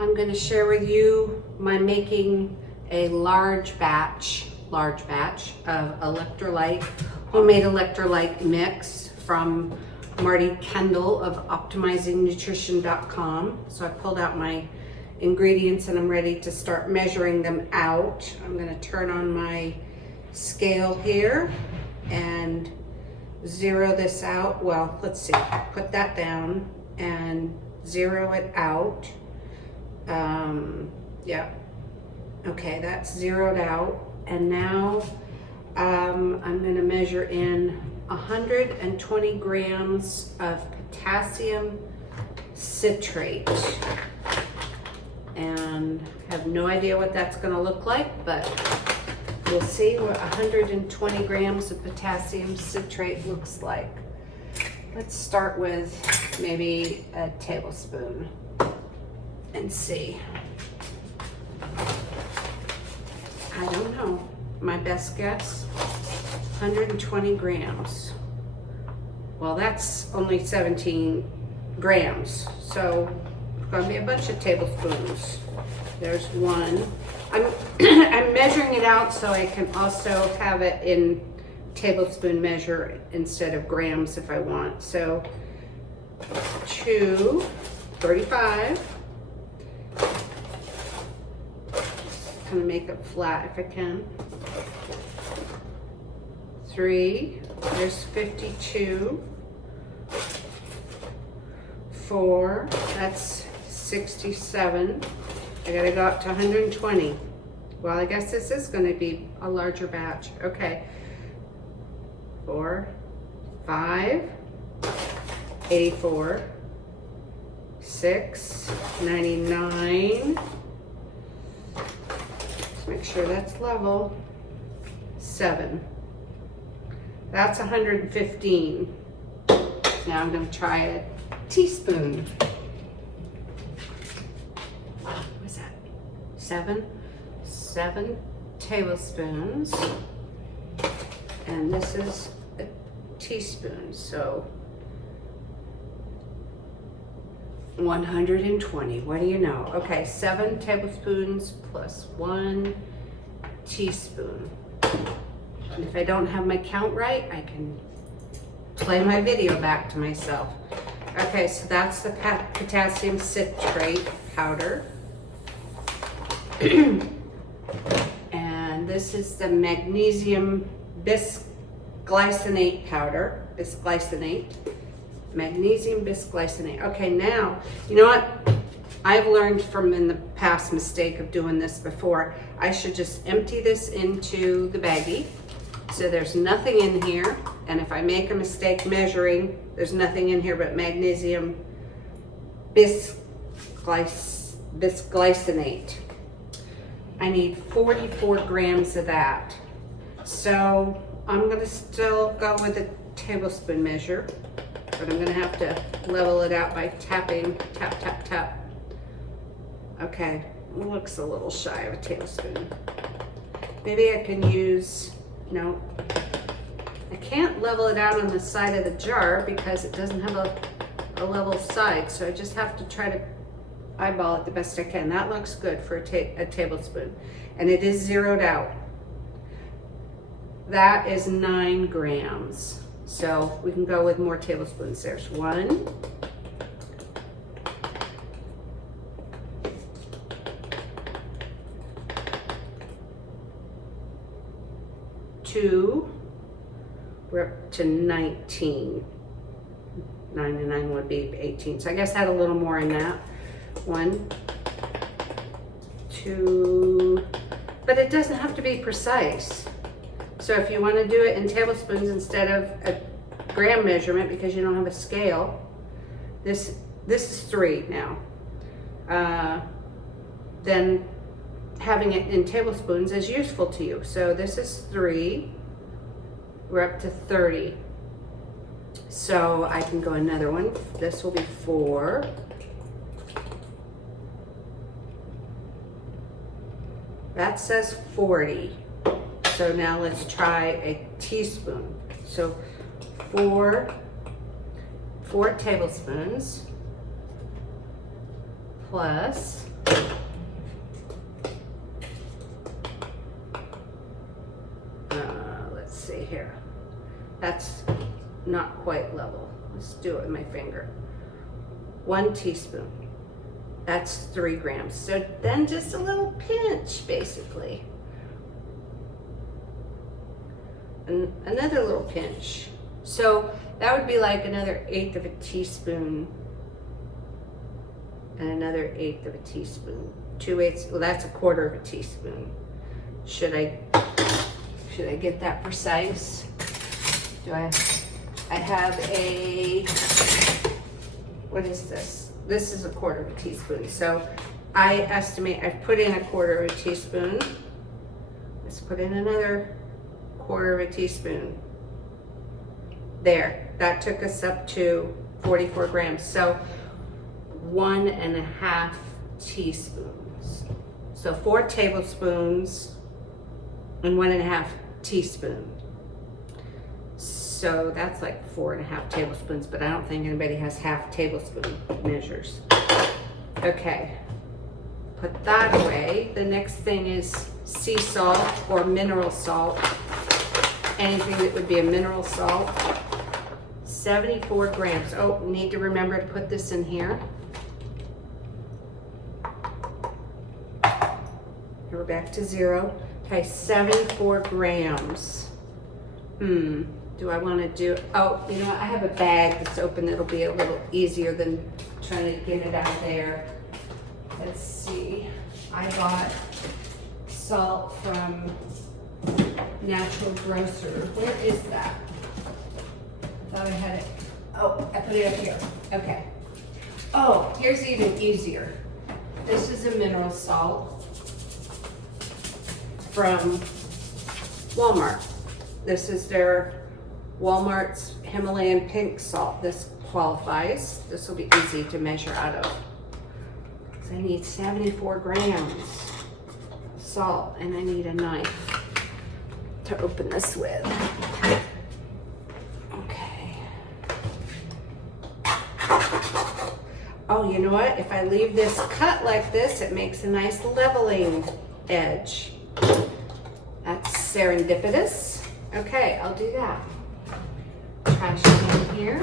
I'm going to share with you my making a large batch of electrolyte, homemade electrolyte mix from Marty, Kendall of optimizingnutrition.com. So I pulled out my ingredients and I'm ready to start measuring them out. I'm going to turn on my scale here and zero this out. Well, let's see, put that down and zero it out. Yeah, okay, that's zeroed out. And now I'm going to measure in 120 grams of potassium citrate, and have no idea what that's going to look like, but we'll see what 120 grams of potassium citrate looks like. Let's start with maybe a tablespoon and see. I don't know. My best guess, 120 grams. Well, that's only 17 grams, so it's gonna be a bunch of tablespoons. There's one. I'm measuring it out so I can also have it in tablespoon measure instead of grams if I want. So 2, 35. Kind of make it flat if I can. 3, there's 52. 4, that's 67. I gotta go up to 120. Well, I guess this is gonna be a larger batch. Okay. 4, 5, 84, 6, 99. Let's make sure that's level. 7. That's 115. Now I'm going to try a teaspoon. What's that? 7 tablespoons. And this is a teaspoon, so 120. What do you know? Okay, 7 tablespoons plus 1 teaspoon. And if I don't have my count right, I can play my video back to myself. Okay, so that's the potassium citrate powder. And this is the magnesium bisglycinate powder. Magnesium bisglycinate. Okay, now, you know what? I've learned from in the past mistake of doing this before. I should just empty this into the baggie. So there's nothing in here, and if I make a mistake measuring, there's nothing in here but magnesium bisglycinate. I need 44 grams of that. So I'm gonna still go with a tablespoon measure, but I'm gonna have to level it out by tapping, tap, tap, tap. Okay, looks a little shy of a tablespoon. Maybe I can use, no, I can't level it out on the side of the jar because it doesn't have a level side, so I just have to try to eyeball it the best I can. That looks good for a tablespoon, and it is zeroed out. That is 9 grams, so we can go with more tablespoons. There's 1, 2, we're up to 19. 9 and 9 would be 18. So I guess add a little more in that. 1, 2, but it doesn't have to be precise. So if you want to do it in tablespoons instead of a gram measurement because you don't have a scale, this is 3 now. Then having it in tablespoons is useful to you. So this is 3, we're up to 30. So I can go another one. This will be 4. That says 40. So now let's try a teaspoon. So 4 tablespoons plus let's see here. That's not quite level. Let's do it with my finger. 1 teaspoon. That's 3 grams. So then just a little pinch, basically. And another little pinch. So that would be like another 1/8 of a teaspoon and another 1/8 of a teaspoon. 2/8, well, that's 1/4 of a teaspoon. Should I get that precise? Do I have a, what is this? This is 1/4 of a teaspoon. So I estimate I've put in 1/4 of a teaspoon. Let's put in another 1/4 of a teaspoon. There, that took us up to 44 grams. So 1.5 teaspoons. So 4 tablespoons and 1.5 teaspoon. So that's like 4.5 tablespoons, but I don't think anybody has half tablespoon measures. Okay, put that away. The next thing is sea salt or mineral salt. Anything that would be a mineral salt. 74 grams. Oh, need to remember to put this in here. We're back to 0. Okay, 74 grams. Do I want to do, oh, you know what? I have a bag that's open. It'll be a little easier than trying to get it out there. Let's see. I bought salt from Natural Grocer. Where is that? I thought I had it. Oh, I put it up here. Okay. Oh, here's even easier. This is a mineral salt from Walmart. This is their Walmart's Himalayan pink salt. This qualifies. This will be easy to measure out of. So I need 74 grams of salt, and I need a knife to open this with. Okay. Oh, you know what? If I leave this cut like this, it makes a nice leveling edge. That's serendipitous. Okay, I'll do that. Trash can here.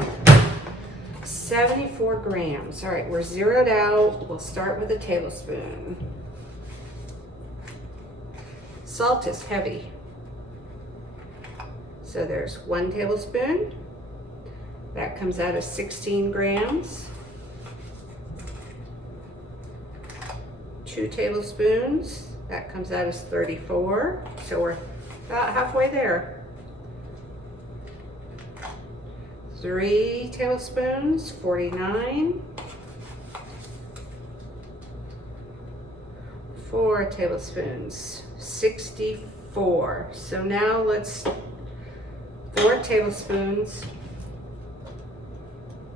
74 grams. All right, we're zeroed out. We'll start with a tablespoon. Salt is heavy. So there's 1 tablespoon. That comes out of 16 grams. 2 tablespoons. That comes out as 34. So we're about halfway there. 3 tablespoons, 49. 4 tablespoons, 64. So now let's 4 tablespoons.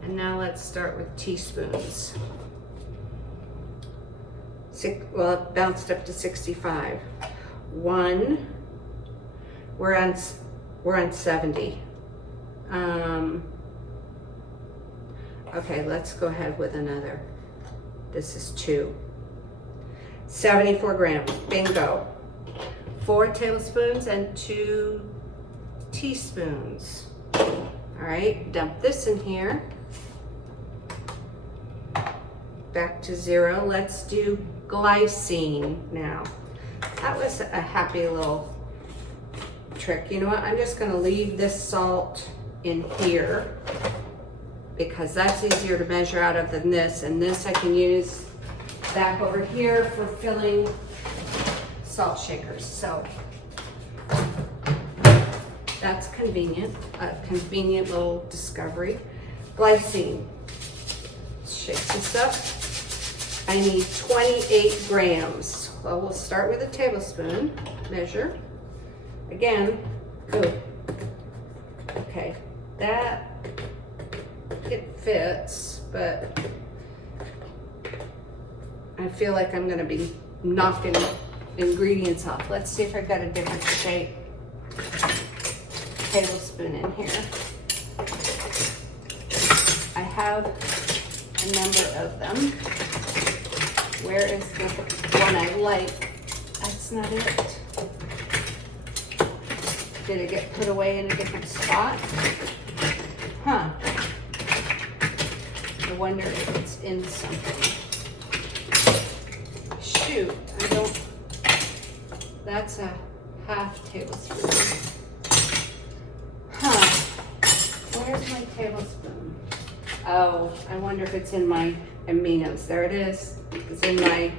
And now let's start with teaspoons. Well, it bounced up to 65. 1. We're on 70. Okay, let's go ahead with another. This is 2. 74 grams. Bingo. 4 tablespoons and 2 teaspoons. All right, dump this in here. Back to 0. Let's do glycine now. That was a happy little trick. You know what? I'm just going to leave this salt in here because that's easier to measure out of than this, and this I can use back over here for filling salt shakers. So that's convenient, a convenient little discovery. Glycine. Let's shake this up. I need 28 grams. Well, we'll start with a tablespoon measure. Again, good. Okay, that, it fits, but I feel like I'm gonna be knocking ingredients off. Let's see if I got a different shape tablespoon in here. I have a number of them. Where is the one I like? That's not it. Did it get put away in a different spot? Huh. I wonder if it's in something. Shoot, I don't, that's a half tablespoon. Huh, where's my tablespoon? Oh, I wonder if it's in my aminos. There it is. It's in my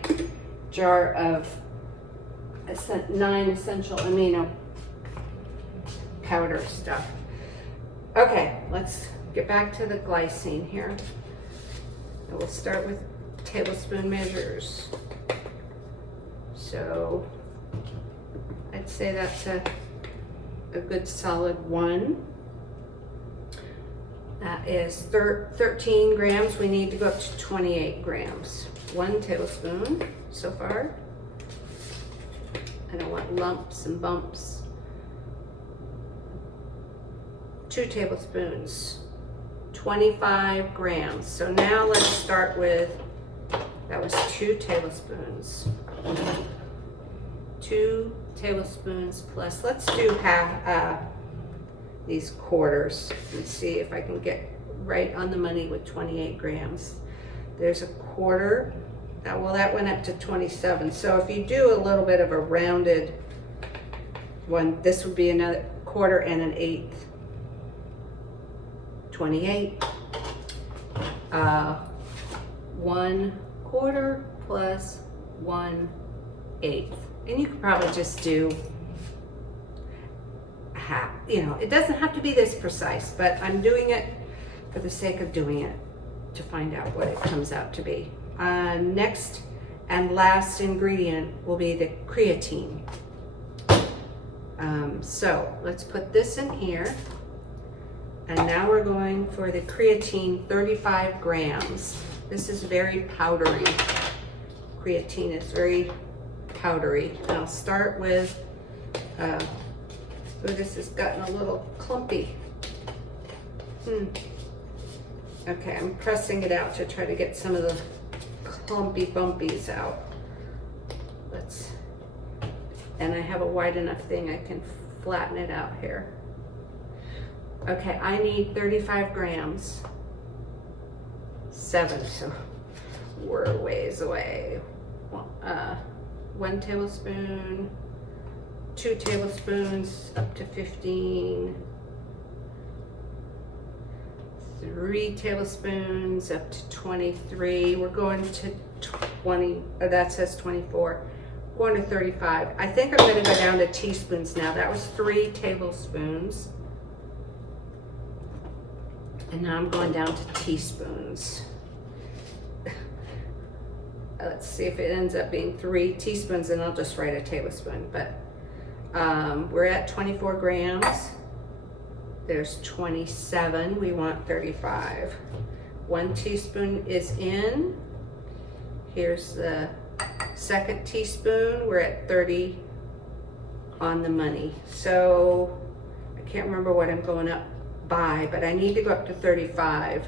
jar of 9 essential amino powder stuff. Okay, let's get back to the glycine here. And we'll start with tablespoon measures. So I'd say that's a good solid 1. That is 13 grams. We need to go up to 28 grams. 1 tablespoon so far. I don't want lumps and bumps. 2 tablespoons, 25 grams. So now let's start with, that was 2 tablespoons. 2 tablespoons plus, let's do half these quarters and see if I can get right on the money with 28 grams. There's a quarter. Well, that went up to 27. So if you do a little bit of a rounded one, this would be another quarter and an eighth. 28. 1 quarter plus 1/8. And you could probably just do half. You know, it doesn't have to be this precise, but I'm doing it for the sake of doing it to find out what it comes out to be. Next and last ingredient will be the creatine. So let's put this in here. And now we're going for the creatine, 35 grams. This is very powdery. Creatine is very powdery. And I'll start with, oh, this has gotten a little clumpy. Okay, I'm pressing it out to try to get some of the clumpy bumpies out. And I have a wide enough thing I can flatten it out here. Okay, I need 35 grams. 7, so we're a ways away. 1 tablespoon, 2 tablespoons, up to 15. 3 tablespoons, up to 23. We're going to 20, that says 24. Going to 35. I think I'm going to go down to teaspoons now. That was 3 tablespoons. And now I'm going down to teaspoons. Let's see if it ends up being 3 teaspoons, and I'll just write a tablespoon. But we're at 24 grams. There's 27. We want 35. 1 teaspoon is in. Here's the 2nd teaspoon. We're at 30 on the money. So I can't remember what I'm going up by, but I need to go up to 35.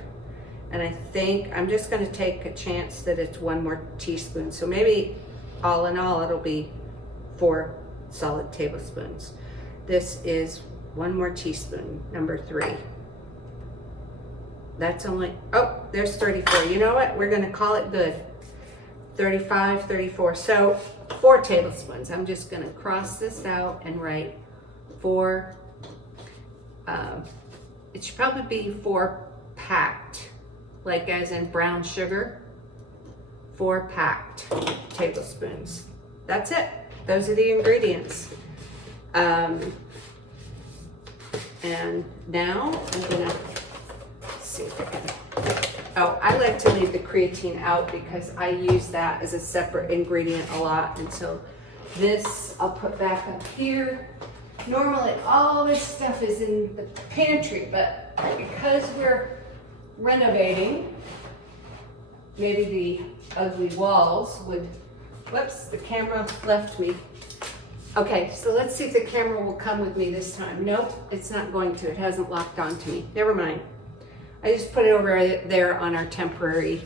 And I think I'm just going to take a chance that it's 1 more teaspoon. So maybe all in all, it'll be 4 solid tablespoons. This is 1 more teaspoon, number 3. That's only, oh, there's 34. You know what? We're going to call it good. 35, 34. So 4 tablespoons. I'm just going to cross this out and write 4. It should probably be 4 packed, like as in brown sugar. 4 packed tablespoons. That's it. Those are the ingredients. And now I'm gonna see if I can, oh, I like to leave the creatine out because I use that as a separate ingredient a lot. And so this I'll put back up here. Normally all this stuff is in the pantry, but because we're renovating, maybe the ugly walls would, whoops, the camera left me. Okay, so let's see if the camera will come with me this time. Nope, it's not going to. It hasn't locked onto me. Never mind. I just put it over there on our temporary,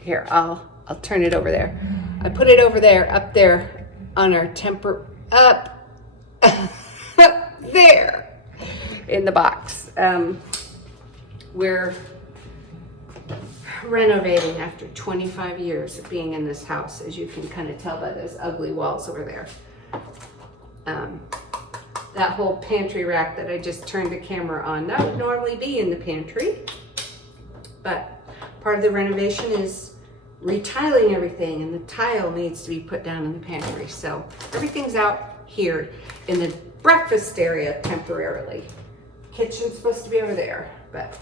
here, I'll I'll turn it over there. I put it over there, up there on our up there in the box. We're renovating after 25 years of being in this house, as you can kind of tell by those ugly walls over there. That whole pantry rack that I just turned the camera on, that would normally be in the pantry, but part of the renovation is retiling everything, and the tile needs to be put down in the pantry. So everything's out here in the breakfast area temporarily. Kitchen's supposed to be over there, but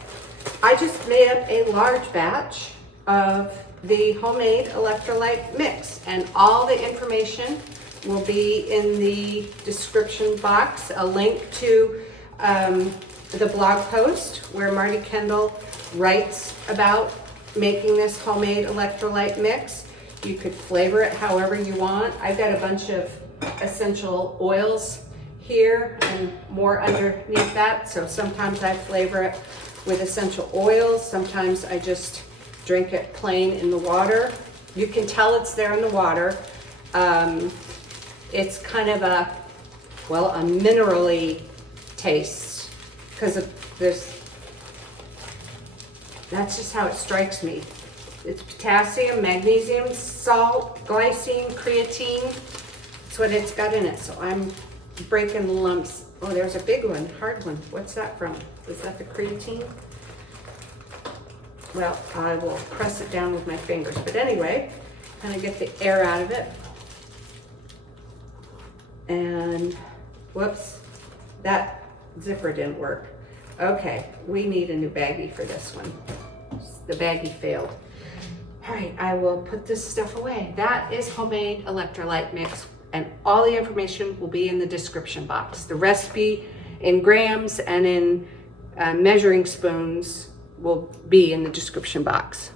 I just made up a large batch of the homemade electrolyte mix, and all the information will be in the description box. A link to the blog post where Marty Kendall writes about making this homemade electrolyte mix. You could flavor it however you want. I've got a bunch of essential oils here and more underneath that, so sometimes I flavor it with essential oils. Sometimes I just drink it plain in the water. You can tell it's there in the water. It's kind of a minerally taste because of this. That's just how it strikes me. It's potassium, magnesium, salt, glycine, creatine. That's what it's got in it. So I'm breaking the lumps. Oh, there's a big one, hard one. What's that from? Is that the creatine? Well, I will press it down with my fingers. But anyway, kind of get the air out of it. And whoops, that zipper didn't work. Okay, we need a new baggie for this one. The baggie failed. All right, I will put this stuff away. That is homemade electrolyte mix, and all the information will be in the description box. The recipe in grams and in measuring spoons will be in the description box.